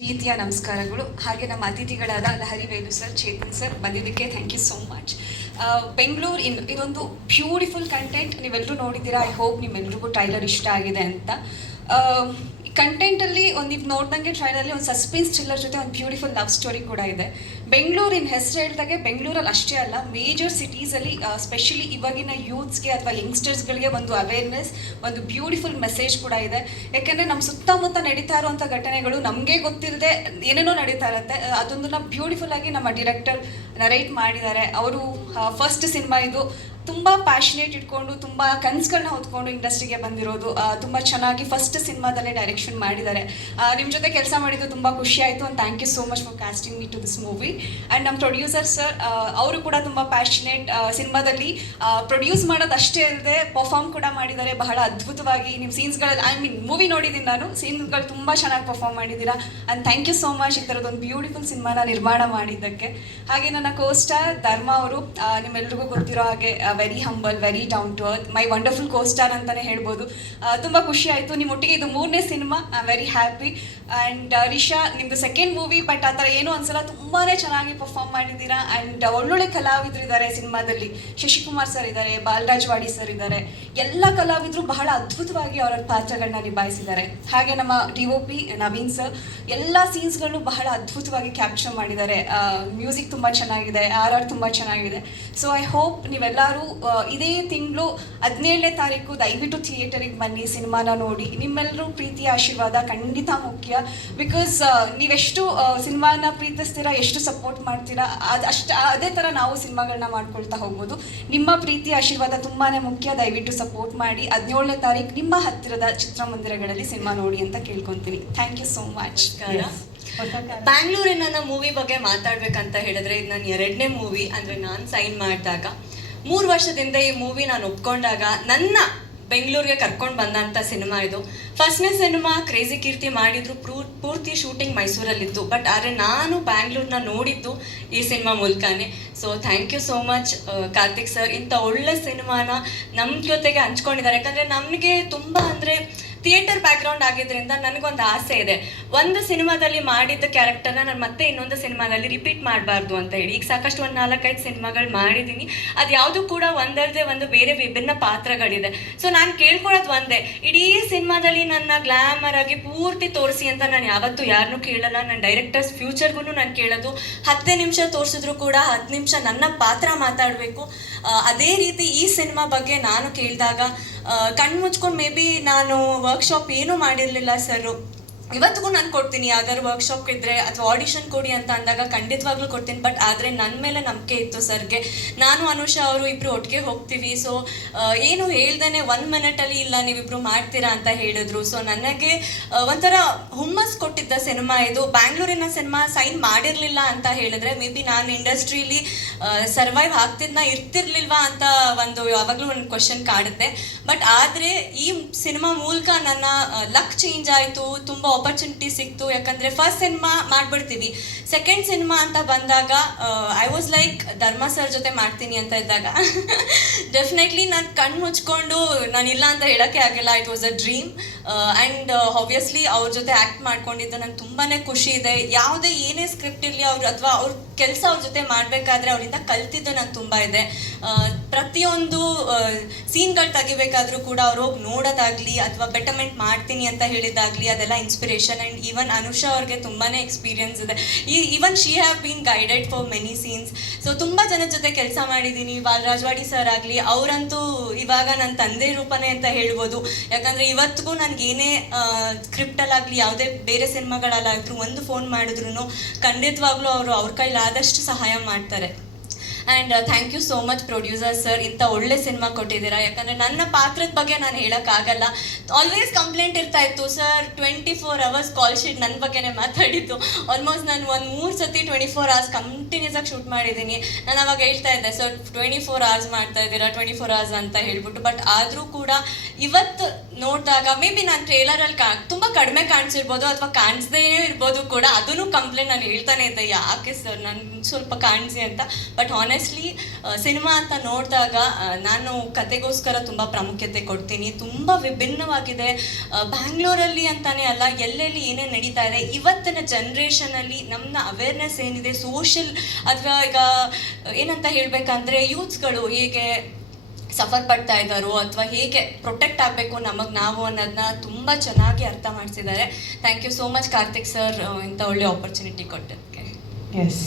ಪ್ರೀತಿಯ ನಮಸ್ಕಾರಗಳು. ಹಾಗೆ ನಮ್ಮ ಅತಿಥಿಗಳಾದ ಲಹರಿ ವೇಲು ಸರ್, ಚೇತನ್ ಸರ್ ಬಂದಿದ್ದಕ್ಕೆ thank you so much. Bengaluru ಇದೊಂದು ಬ್ಯೂಟಿಫುಲ್ ಕಂಟೆಂಟ್. ನೀವೆಲ್ಲರೂ ನೋಡಿದ್ದೀರಾ. ಐ ಹೋಪ್ ನಿಮ್ಮೆಲ್ರಿಗೂ ಟ್ರೈಲರ್ ಇಷ್ಟ ಆಗಿದೆ ಅಂತ. ಕಂಟೆಂಟಲ್ಲಿ ನೀವು ನೋಡ್ದಂಗೆ ಟ್ರೈಲರಲ್ಲಿ ಒಂದು ಸಸ್ಪೆನ್ಸ್ ಥ್ರಿಲ್ಲರ್ ಜೊತೆ ಒಂದು ಬ್ಯೂಟಿಫುಲ್ ಲವ್ ಸ್ಟೋರಿ ಕೂಡ ಇದೆ. ಬೆಂಗಳೂರಿನ ಹೆಸರು ಹೇಳಿದಾಗೆ ಬೆಂಗಳೂರಲ್ಲಿ ಅಷ್ಟೇ ಅಲ್ಲ, ಮೇಜರ್ ಸಿಟೀಸಲ್ಲಿ ಸ್ಪೆಷಲಿ ಇವಾಗಿನ ಯೂತ್ಸ್ಗೆ ಅಥವಾ ಯಂಗ್ಸ್ಟರ್ಸ್ಗಳಿಗೆ ಒಂದು ಅವೇರ್ನೆಸ್, ಒಂದು ಬ್ಯೂಟಿಫುಲ್ ಮೆಸೇಜ್ ಕೂಡ ಇದೆ. ಯಾಕೆಂದರೆ ನಮ್ಮ ಸುತ್ತಮುತ್ತ ನಡೀತಾ ಇರುವಂಥ ಘಟನೆಗಳು ನಮಗೆ ಗೊತ್ತಿಲ್ಲದೆ ಏನೇನೋ ನಡೀತಾ ಇರುತ್ತೆ. ಅದೊಂದನ್ನ ಬ್ಯೂಟಿಫುಲ್ ಆಗಿ ನಮ್ಮ ಡಿರೆಕ್ಟರ್ ನರೇಟ್ ಮಾಡಿದ್ದಾರೆ. ಅವರು ಫಸ್ಟ್ ಸಿನಿಮಾ ಇದು. ತುಂಬ ಪ್ಯಾಷನೇಟ್ ಇಟ್ಕೊಂಡು, ತುಂಬ ಕನಸುಗಳನ್ನ ಹೊತ್ಕೊಂಡು ಇಂಡಸ್ಟ್ರಿಗೆ ಬಂದಿರೋದು. ತುಂಬ ಚೆನ್ನಾಗಿ ಫಸ್ಟ್ ಸಿನಿಮಾದಲ್ಲೇ ಡೈರೆಕ್ಷನ್ ಮಾಡಿದ್ದಾರೆ. ನಿಮ್ಮ ಜೊತೆ ಕೆಲಸ ಮಾಡಿದ್ದು ತುಂಬ ಖುಷಿ ಆಯಿತು. And thank you so much for casting me to this movie. And ನಮ್ಮ ಪ್ರೊಡ್ಯೂಸರ್ ಸರ್, ಅವರು ಕೂಡ ತುಂಬ ಪ್ಯಾಷನೇಟ್. ಸಿನಿಮಾದಲ್ಲಿ ಪ್ರೊಡ್ಯೂಸ್ ಮಾಡೋದಷ್ಟೇ ಅಲ್ಲದೆ ಪರ್ಫಾರ್ಮ್ ಕೂಡ ಮಾಡಿದ್ದಾರೆ ಬಹಳ ಅದ್ಭುತವಾಗಿ. ನಿಮ್ಮ ಸೀನ್ಸ್ಗಳಲ್ಲಿ ಮೂವಿ ನೋಡಿದ್ದೀನಿ ನಾನು, ಸೀನ್ಸ್ಗಳು ತುಂಬ ಚೆನ್ನಾಗಿ ಪರ್ಫಾರ್ಮ್ ಮಾಡಿದ್ದೀರಾ. And thank you so much ಈ ಥರದೊಂದು ಬ್ಯೂಟಿಫುಲ್ ಸಿನಿಮಾನ ನಿರ್ಮಾಣ ಮಾಡಿದ್ದಕ್ಕೆ. ಹಾಗೆ ನನ್ನ ಕೋಸ್ಟಾರ್ ಧರ್ಮ ಅವರು, ನಿಮ್ಮೆಲ್ರಿಗೂ ಗೊತ್ತಿರೋ ಹಾಗೆ very humble, very down to earth, my wonderful costar ಅಂತಲೇ ಹೇಳ್ಬೋದು. ತುಂಬ ಖುಷಿ ಆಯಿತು. ನಿಮ್ಮೊಟ್ಟಿಗೆ ಇದು 3ನೇ cinema. I am very happy. And Risha, ನಿಮ್ಮದು ಸೆಕೆಂಡ್ ಮೂವಿ, ಬಟ್ ಆ ಥರ ಏನೂ ಅನ್ಸಲ್ಲ. ತುಂಬಾ ಚೆನ್ನಾಗಿ ಪರ್ಫಾರ್ಮ್ ಮಾಡಿದ್ದೀರಾ. ಆ್ಯಂಡ್ ಒಳ್ಳೊಳ್ಳೆ ಕಲಾವಿದರು ಇದ್ದಾರೆ ಸಿನಿಮಾದಲ್ಲಿ. ಶಶಿಕುಮಾರ್ ಸರ್ ಇದ್ದಾರೆ, ಬಾಲರಾಜ್ ವಾಡಿ ಸರ್ ಇದ್ದಾರೆ. ಎಲ್ಲ ಕಲಾವಿದರು ಬಹಳ ಅದ್ಭುತವಾಗಿ ಅವರ ಪಾತ್ರಗಳನ್ನ ನಿಭಾಯಿಸಿದ್ದಾರೆ. ಹಾಗೆ ನಮ್ಮ DOP ನವೀನ್ ಸರ್ ಎಲ್ಲ ಸೀನ್ಸ್ಗಳನ್ನು ಬಹಳ ಅದ್ಭುತವಾಗಿ ಕ್ಯಾಪ್ಚರ್ ಮಾಡಿದ್ದಾರೆ. ಮ್ಯೂಸಿಕ್ ತುಂಬ ಚೆನ್ನಾಗಿದೆ, RR ತುಂಬ ಚೆನ್ನಾಗಿದೆ. ಸೊ ಐ ಹೋಪ್ ನೀವೆಲ್ಲರೂ ಇದೇ ತಿಂಗಳು 17ನೇ ತಾರೀಕು ದಯವಿಟ್ಟು ಥಿಯೇಟರಿಗೆ ಬನ್ನಿ, ಸಿನಿಮಾನ ನೋಡಿ. ನಿಮ್ಮೆಲ್ಲರೂ ಪ್ರೀತಿಯ ಆಶೀರ್ವಾದ ಖಂಡಿತ ಮುಖ್ಯ. ಬಿಕಾಸ್ ನೀವೆಷ್ಟು ಸಿನಿಮಾನ ಪ್ರೀತಿಸ್ತೀರಾ, ಎಷ್ಟು ಸಪೋರ್ಟ್ ಮಾಡ್ತೀರಾ, ಅದೇ ಥರ ನಾವು ಸಿನಿಮಾಗಳನ್ನ ಮಾಡ್ಕೊಳ್ತಾ ಹೋಗ್ಬೋದು. ನಿಮ್ಮ ಪ್ರೀತಿಯ ಆಶೀರ್ವಾದ ತುಂಬಾ ಮುಖ್ಯ. ದಯವಿಟ್ಟು ಸಪೋರ್ಟ್ ಮಾಡಿ. 17ನೇ ತಾರೀಕು ನಿಮ್ಮ ಹತ್ತಿರದ ಚಿತ್ರಮಂದಿರಗಳಲ್ಲಿ ಸಿನಿಮಾ ನೋಡಿ ಅಂತ ಕೇಳ್ಕೊತೀನಿ. Thank you so much. ಬ್ಯಾಂಗ್ಳೂರಿನ ನನ್ನ ಮೂವಿ ಬಗ್ಗೆ ಮಾತಾಡ್ಬೇಕಂತ ಹೇಳಿದ್ರೆ, ಇದು ನನ್ನ 2ನೇ ಮೂವಿ. ಅಂದರೆ ನಾನು ಸೈನ್ ಮಾಡಿದಾಗ 3 ವರ್ಷದಿಂದ ಈ ಮೂವಿ ನಾನು ಒಪ್ಕೊಂಡಾಗ ನನ್ನ ಬೆಂಗಳೂರಿಗೆ ಕರ್ಕೊಂಡು ಬಂದಂಥ ಸಿನಿಮಾ ಇದು. ಫಸ್ಟ್ನೇ ಸಿನಿಮಾ ಕ್ರೇಜಿ ಕೀರ್ತಿ ಮಾಡಿದ್ರು, ಪೂರ್ತಿ ಶೂಟಿಂಗ್ ಮೈಸೂರಲ್ಲಿತ್ತು. ಬಟ್ ಆದರೆ ನಾನು ಬ್ಯಾಂಗ್ಳೂರ್ನ ನೋಡಿದ್ದು ಈ ಸಿನಿಮಾ ಮೂಲಕನೇ. So thank you so much Karthik sir, ಇಂಥ ಒಳ್ಳೆ ಸಿನಿಮಾನ ನಮ್ಮ ಜೊತೆಗೆ ಹಂಚ್ಕೊಂಡಿದ್ದಾರೆ. ಯಾಕಂದರೆ ನಮಗೆ ತುಂಬ ಅಂದರೆ ಥಿಯೇಟರ್ ಬ್ಯಾಕ್ಗ್ರೌಂಡ್ ಆಗಿದ್ದರಿಂದ ನನಗೊಂದು ಆಸೆ ಇದೆ, ಒಂದು ಸಿನಿಮಾದಲ್ಲಿ ಮಾಡಿದ್ದ ಕ್ಯಾರೆಕ್ಟರ್ನ ನಾನು ಮತ್ತೆ ಇನ್ನೊಂದು ಸಿನಿಮಾದಲ್ಲಿ ರಿಪೀಟ್ ಮಾಡಬಾರ್ದು ಅಂತ ಹೇಳಿ. ಈಗ ಸಾಕಷ್ಟು ಒಂದು 4-5 ಸಿನಿಮಾಗಳು ಮಾಡಿದ್ದೀನಿ. ಅದು ಯಾವುದು ಕೂಡ ಒಂದರದೇ ಒಂದು ಬೇರೆ ವಿಭಿನ್ನ ಪಾತ್ರಗಳಿದೆ. ಸೊ ನಾನು ಕೇಳ್ಕೊಳ್ಳೋದು ಒಂದೇ, ಇಡೀ ಸಿನಿಮಾದಲ್ಲಿ ನನ್ನ ಗ್ಲಾಮರ್ ಆಗಿ ಪೂರ್ತಿ ತೋರಿಸಿ ಅಂತ ನಾನು ಯಾವತ್ತೂ ಯಾರನ್ನೂ ಕೇಳಲ್ಲ. ನನ್ನ ಡೈರೆಕ್ಟರ್ಸ್ ಫ್ಯೂಚರ್ಗೂ ನಾನು ಕೇಳೋದು 10 ನಿಮಿಷ ತೋರಿಸಿದ್ರು ಕೂಡ 10 ನಿಮಿಷ ನನ್ನ ಪಾತ್ರ ಮಾತಾಡಬೇಕು. ಅದೇ ರೀತಿ ಈ ಸಿನಿಮಾ ಬಗ್ಗೆ ನಾನು ಕೇಳಿದಾಗ ಕಣ್ಣು ಮುಚ್ಕೊಂಡು ಮೇ ಬಿ ನಾನು ವರ್ಕ್ಶಾಪ್ ಏನೂ ಮಾಡಿರಲಿಲ್ಲ ಸರ್. ಇವತ್ತಿಗೂ ನಾನು ಕೊಡ್ತೀನಿ, ಯಾವ್ದಾದ್ರು ವರ್ಕ್ಶಾಪ್ ಇದ್ದರೆ ಅಥವಾ ಆಡಿಷನ್ ಕೊಡಿ ಅಂತ ಅಂದಾಗ ಖಂಡಿತವಾಗ್ಲೂ ಕೊಡ್ತೀನಿ. ಬಟ್ ಆದರೆ ನನ್ನ ಮೇಲೆ ನಂಬಿಕೆ ಇತ್ತು ಸರ್ಗೆ. ನಾನು ಅನುಷಾ ಅವರು ಇಬ್ಬರು ಒಟ್ಟಿಗೆ ಹೋಗ್ತೀವಿ. ಸೊ ಏನು ಹೇಳ್ದೇನೆ 1 ಮಿನಿಟಲ್ಲಿ ಇಲ್ಲ ನೀವಿಬ್ಬರು ಮಾಡ್ತೀರಾ ಅಂತ ಹೇಳಿದ್ರು. ಸೊ ನನಗೆ ಒಂಥರ ಹುಮ್ಮಸ್ ಕೊಟ್ಟಿದ್ದ ಸಿನಿಮಾ ಇದು. ಬ್ಯಾಂಗ್ಳೂರಿನ ಸಿನಿಮಾ ಸೈನ್ ಮಾಡಿರಲಿಲ್ಲ ಅಂತ ಹೇಳಿದ್ರೆ ಮೇ ಬಿ ನಾನು ಇಂಡಸ್ಟ್ರೀಲಿ ಸರ್ವೈವ್ ಇರ್ತಿರ್ಲಿಲ್ವಾ ಅಂತ ಯಾವಾಗಲೂ ಒಂದು ಕ್ವಶನ್ ಕಾಡುತ್ತೆ. ಬಟ್ ಆದರೆ ಈ ಸಿನಿಮಾ ಮೂಲಕ ನನ್ನ ಲಕ್ ಚೇಂಜ್ ಆಯಿತು, ತುಂಬ ಆಪರ್ಚುನಿಟಿ ಸಿಕ್ತು. ಯಾಕಂದರೆ ಫಸ್ಟ್ ಸಿನಿಮಾ ಮಾಡಿಬಿಡ್ತೀವಿ, ಸೆಕೆಂಡ್ ಸಿನಿಮಾ ಅಂತ ಬಂದಾಗ ಐ ವಾಸ್ ಲೈಕ್ ಧರ್ಮ ಸರ್ ಜೊತೆ ಮಾಡ್ತೀನಿ ಅಂತ ಇದ್ದಾಗ ಡೆಫಿನೆಟ್ಲಿ ನಾನು ಕಣ್ಣು ಮುಚ್ಕೊಂಡು ನಾನಿಲ್ಲ ಅಂತ ಹೇಳೋಕ್ಕೆ ಆಗಿಲ್ಲ. It was a dream. And obviously ಅವ್ರ ಜೊತೆ ಆ್ಯಕ್ಟ್ ಮಾಡ್ಕೊಂಡಿದ್ದು ನನಗೆ ತುಂಬಾ ಖುಷಿ ಇದೆ. ಯಾವುದೇ ಏನೇ ಸ್ಕ್ರಿಪ್ಟ್ ಇರಲಿ ಅಥವಾ ಅವ್ರ ಕೆಲಸ ಅವ್ರ ಜೊತೆ ಮಾಡಬೇಕಾದ್ರೆ ಅವರಿಂದ ಕಲ್ತಿದ್ದು ನಾನು ತುಂಬ ಇದೆ. ಪ್ರತಿಯೊಂದು ಸೀನ್ಗಳು ತೆಗಿಬೇಕಾದ್ರೂ ಕೂಡ ಅವ್ರು ಹೋಗಿ ನೋಡೋದಾಗಲಿ ಅಥವಾ ಬೆಟರ್ಮೆಂಟ್ ಮಾಡ್ತೀನಿ ಅಂತ ಹೇಳಿದಾಗಲಿ ಅದೆಲ್ಲ ಇನ್ಸ್ಪಿರೇಷನ್. ಆ್ಯಂಡ್ ಈವನ್ ಅನುಷಾ ಅವ್ರಿಗೆ ತುಂಬಾ ಎಕ್ಸ್ಪೀರಿಯನ್ಸ್ ಇದೆ. Even she have been guided for many scenes. So ತುಂಬ ಜನದ ಜೊತೆ ಕೆಲಸ ಮಾಡಿದ್ದೀನಿ. ಬಾಲರಾಜ್ ವಾಡಿ ಸರ್ ಆಗಲಿ, ಅವರಂತೂ ಇವಾಗ ನನ್ನ ತಂದೆ ರೂಪನೇ ಅಂತ ಹೇಳ್ಬೋದು. ಯಾಕಂದರೆ ಇವತ್ತಿಗೂ ನನಗೇನೇ ಸ್ಕ್ರಿಪ್ಟಲ್ಲಾಗಲಿ ಯಾವುದೇ ಬೇರೆ ಸಿನಿಮಾಗಳಲ್ಲಾದರೂ ಒಂದು ಫೋನ್ ಮಾಡಿದ್ರು ಖಂಡಿತವಾಗ್ಲೂ ಅವರು ಅವ್ರ ಕೈಲಾದಷ್ಟು ಸಹಾಯ ಮಾಡ್ತಾರೆ. And thank you so much producer sir, ಇಂಥ ಒಳ್ಳೆ ಸಿನಿಮಾ ಕೊಟ್ಟಿದ್ದೀರಾ. ಯಾಕಂದರೆ ನನ್ನ ಪಾತ್ರದ ಬಗ್ಗೆ ನಾನು ಹೇಳೋಕ್ಕಾಗಲ್ಲ. ಆಲ್ವೇಸ್ ಕಂಪ್ಲೇಂಟ್ ಇರ್ತಾ ಇತ್ತು, ಸರ್ 24 hours ಕಾಲ್ ಶೀಟ್ ನನ್ನ ಬಗ್ಗೆನೇ ಮಾತಾಡಿದ್ದು. ಆಲ್ಮೋಸ್ಟ್ ನಾನು ಒಂದು 3 ಸತಿ 24 hours ಕಂಟಿನ್ಯೂಸ್ ಆಗಿ ಶೂಟ್ ಮಾಡಿದ್ದೀನಿ. ನಾನು ಅವಾಗ ಹೇಳ್ತಾ ಇದ್ದೆ, ಸರ್ 24 hours ಮಾಡ್ತಾ ಇದ್ದೀರಾ 24 hours ಅಂತ ಹೇಳ್ಬಿಟ್ಟು. ಬಟ್ ಆದರೂ ಕೂಡ ಇವತ್ತು ನೋಡಿದಾಗ ಮೇ ಬಿ ನಾನು ಟ್ರೇಲರಲ್ಲಿ ತುಂಬ ಕಡಿಮೆ ಕಾಣಿಸಿರ್ಬೋದು ಅಥವಾ ಕಾಣಿಸ್ದೇ ಇರ್ಬೋದು ಕೂಡ, ಅದನ್ನು ಕಂಪ್ಲೇಂಟ್ ನಾನು ಹೇಳ್ತಾನೆ ಇದ್ದೆ, ಯಾಕೆ ಸರ್ ನಾನು ಸ್ವಲ್ಪ ಕಾಣಿಸಿ ಅಂತ. ಬಟ್ ಹಾನೆಸ್ಟ್ಲಿ ಸಿನಿಮಾ ಅಂತ ನೋಡಿದಾಗ ನಾನು ಕತೆಗೋಸ್ಕರ ತುಂಬ ಪ್ರಾಮುಖ್ಯತೆ ಕೊಡ್ತೀನಿ. ತುಂಬ ವಿಭಿನ್ನವಾಗಿದೆ. ಬ್ಯಾಂಗ್ಳೂರಲ್ಲಿ ಅಂತಾನೆ ಅಲ್ಲ, ಎಲ್ಲೆಲ್ಲಿ ಏನೇನು ನಡೀತಾ ಇದೆ ಇವತ್ತಿನ ಜನ್ರೇಷನಲ್ಲಿ ನಮ್ಮನ್ನ ಅವೇರ್ನೆಸ್ ಏನಿದೆ ಸೋಷಿಯಲ್, ಅಥವಾ ಈಗ ಏನಂತ ಹೇಳಬೇಕಂದ್ರೆ ಯೂತ್ಸ್ಗಳು ಹೇಗೆ ಸಫರ್ ಪಡ್ತಾ ಇದ್ದಾರೋ ಅಥವಾ ಹೇಗೆ ಪ್ರೊಟೆಕ್ಟ್ ಆಗಬೇಕು ನಮಗೆ ನಾವು ಅನ್ನೋದನ್ನ ತುಂಬ ಚೆನ್ನಾಗಿ ಅರ್ಥ ಮಾಡಿಸಿದ್ದಾರೆ. Thank you so much Karthik sir ಇಂಥ ಒಳ್ಳೆ ಆಪರ್ಚುನಿಟಿ ಕೊಟ್ಟಿದ್ದಕ್ಕೆ. ಎಸ್